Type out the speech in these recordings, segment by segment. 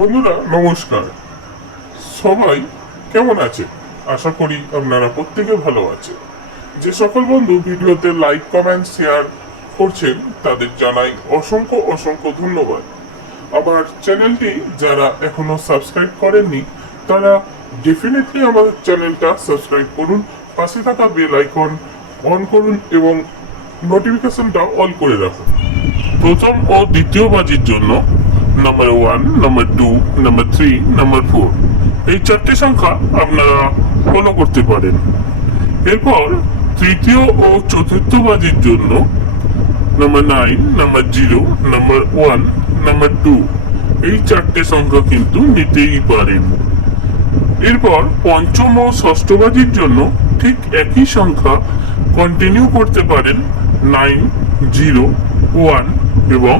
বন্ধুরা, নমস্কার। সবাই কেমন আছে? আশা করি আপনারা প্রত্যেকে ভালো আছে। যে সকল বন্ধু ভিডিওতে লাইক কমেন্ট শেয়ার করছেন, তাদের জানাই অসংখ্য অসংখ্য ধন্যবাদ। আবার চ্যানেলটি যারা এখনও সাবস্ক্রাইব করেননি, তারা ডেফিনেটলি আমার চ্যানেলটা সাবস্ক্রাইব করুন, পাশে থাকা বেল আইকন অন করুন এবং নোটিফিকেশনটা অল করে রাখুন। প্রথম ও দ্বিতীয় বাজির জন্য number one number two number three number four এই চারটি সংখ্যা আপনারা ফলো করতে পারেন। এরপর তৃতীয় ও চতুর্থ বাজির জন্য number nine number zero number one number two এই চারটে সংখ্যা কিন্তু নিতেই পারেন। এরপর পঞ্চম ও ষষ্ঠ বাজির জন্য ঠিক একই সংখ্যা কন্টিনিউ করতে পারেন। নাইন জিরো ওয়ান এবং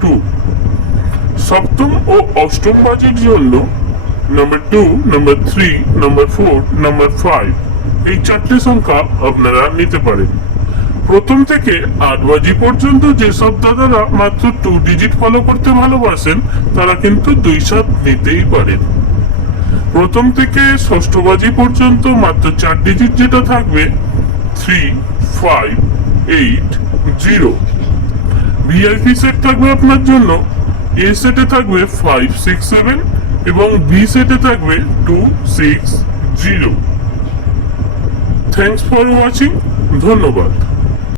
টু সপ্তম ও অষ্টম বাজির জন্য number two number three number four number five এই চারটে সংখ্যা আপনারা নিতে পারেন। প্রথম থেকে আট বাজি পর্যন্ত যেসব দাদারা মাত্র টু ডিজিট ফলো করতে ভালোবাসেন, তারা কিন্তু দুই সাত নিতেই পারেন। প্রথম থেকে ষষ্ঠ বাজি পর্যন্ত মাত্র চার ডিজিট যেটা থাকবে three five eight zero VIP set থাকবে আপনার জন্য এ সেটে থাকবে ফাইভ সিক্স সেভেন এবং বি সেটে থাকবে two six zero thanks for watching ধন্যবাদ।